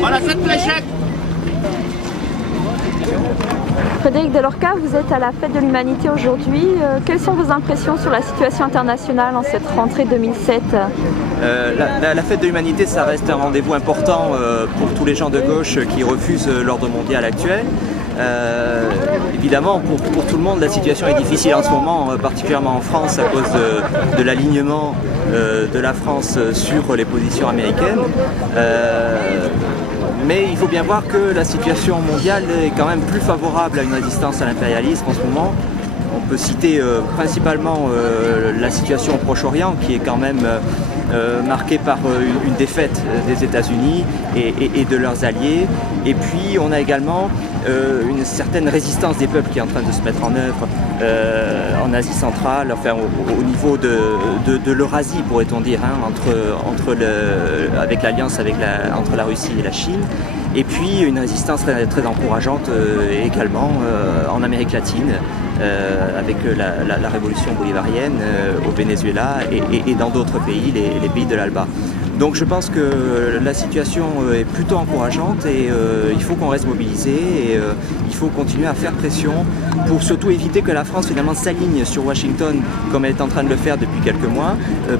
Voilà, cette fléchette. Frédéric Delorca, vous êtes à la Fête de l'Humanité aujourd'hui. Quelles sont vos impressions sur la situation internationale en cette rentrée 2007 ? La Fête de l'Humanité, ça reste un rendez-vous important pour tous les gens de gauche qui refusent l'ordre mondial actuel. Évidemment, pour tout le monde, la situation est difficile en ce moment, particulièrement en France, à cause de l'alignement de la France sur les positions américaines. Mais il faut bien voir que la situation mondiale est quand même plus favorable à une résistance à l'impérialisme en ce moment. On peut citer principalement la situation au Proche-Orient, qui est quand même marquée par une défaite des États-Unis et de leurs alliés. Et puis on a également une certaine résistance des peuples qui est en train de se mettre en œuvre en Asie centrale, enfin au niveau de l'Eurasie, pourrait-on dire, hein, avec l'alliance entre la Russie et la Chine. Et puis une résistance très encourageante également en Amérique latine, avec la révolution bolivarienne au Venezuela et dans d'autres pays, les pays de l'ALBA. Donc je pense que la situation est plutôt encourageante et il faut qu'on reste mobilisé et il faut continuer à faire pression pour surtout éviter que la France finalement s'aligne sur Washington comme elle est en train de le faire depuis quelques mois,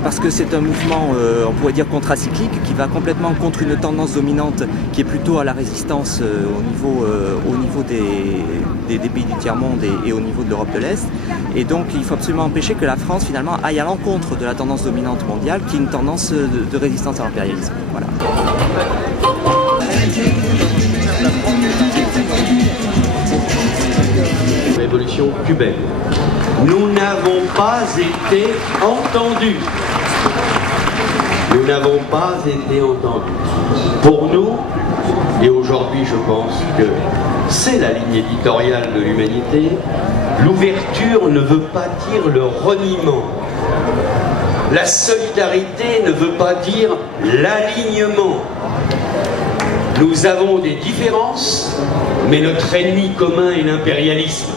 parce que c'est un mouvement, on pourrait dire contracyclique, qui va complètement contre une tendance dominante qui est plutôt à la résistance au niveau des pays du tiers-monde et au niveau de l'Europe de l'Est. Et donc il faut absolument empêcher que la France finalement aille à l'encontre de la tendance dominante mondiale qui est une tendance de résistance à l'impérialisme. Voilà. Révolution cubaine. Nous n'avons pas été entendus. Nous n'avons pas été entendus. Pour nous, et aujourd'hui je pense que c'est la ligne éditoriale de l'humanité, l'ouverture ne veut pas dire le reniement. La solidarité ne veut pas dire l'alignement. Nous avons des différences, mais notre ennemi commun est l'impérialisme.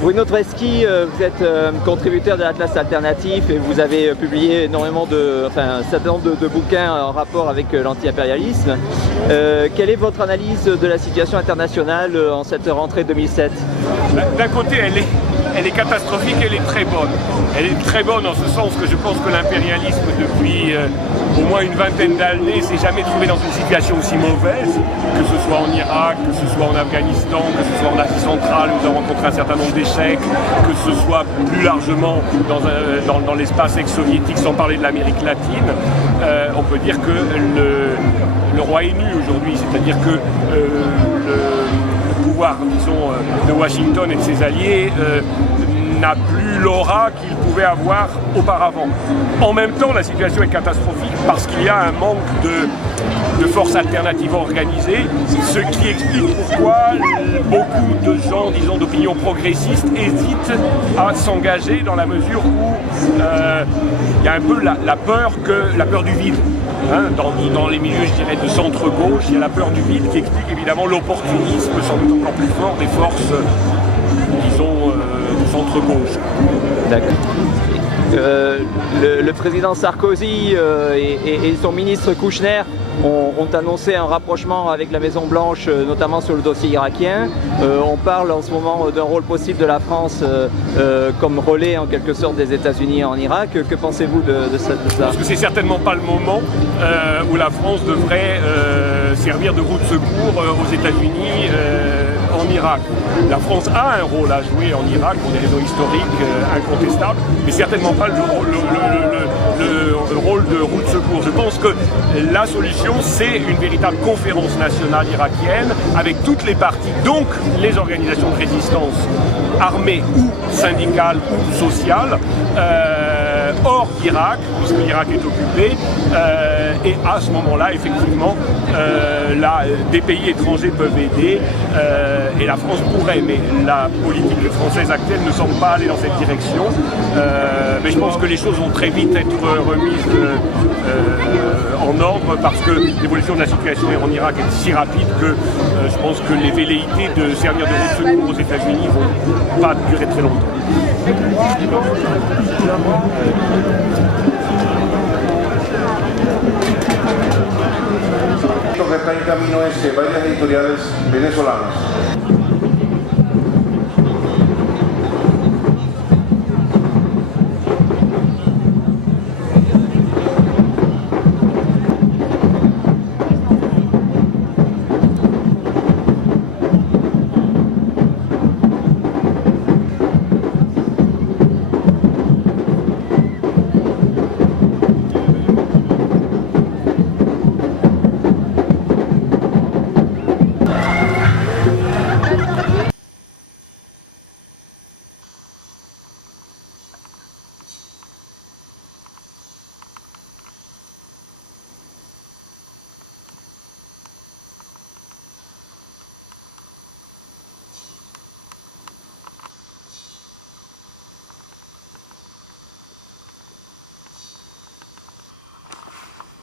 Bruno Treski, vous êtes contributeur de l'Atlas Alternatif et vous avez publié énormément un certain nombre de bouquins en rapport avec l'anti-impérialisme. Quelle est votre analyse de la situation internationale en cette rentrée 2007 ? D'un côté, elle est catastrophique, elle est très bonne. Elle est très bonne en ce sens que je pense que l'impérialisme, depuis au moins une vingtaine d'années, s'est jamais trouvé dans une situation aussi mauvaise, que ce soit en Irak, que ce soit en Afghanistan, que ce soit en Asie centrale, où nous avons rencontré un certain nombre d'échecs, que ce soit plus largement dans l'espace ex-soviétique, sans parler de l'Amérique latine. On peut dire que le roi est nu aujourd'hui, c'est-à-dire que le pouvoir, disons, de Washington et de ses alliés n'a plus l'aura qu'il pouvait avoir auparavant. En même temps, la situation est catastrophique parce qu'il y a un manque de forces alternatives organisées, ce qui explique pourquoi beaucoup de gens, disons, d'opinion progressiste hésitent à s'engager dans la mesure où il y a un peu la peur du vide. Hein, dans les milieux, je dirais, de centre-gauche, il y a la peur du vide qui explique évidemment l'opportunisme sans doute encore plus fort des forces, disons, de centre-gauche. D'accord. Le président Sarkozy et son ministre Kouchner ont annoncé un rapprochement avec la Maison-Blanche, notamment sur le dossier irakien. On parle en ce moment d'un rôle possible de la France comme relais en quelque sorte des États-Unis en Irak. Que pensez-vous de ça? Parce que c'est certainement pas le moment où la France devrait servir de roue de secours aux États-Unis en Irak. La France a un rôle à jouer en Irak pour des raisons historiques incontestables, mais certainement pas le rôle de roue de secours. Je pense que la solution, c'est une véritable conférence nationale irakienne avec toutes les parties, donc les organisations de résistance armées ou syndicales ou sociales, hors d'Irak, puisque l'Irak est occupé, et à ce moment-là, effectivement, des pays étrangers peuvent aider, et la France pourrait, mais la politique française actuelle ne semble pas aller dans cette direction. Mais je pense que les choses vont très vite être remises en ordre, parce que l'évolution de la situation en Irak est si rapide que je pense que les velléités de servir de route de secours aux États-Unis ne vont pas durer très longtemps. Que está en camino es varias editoriales venezolanas.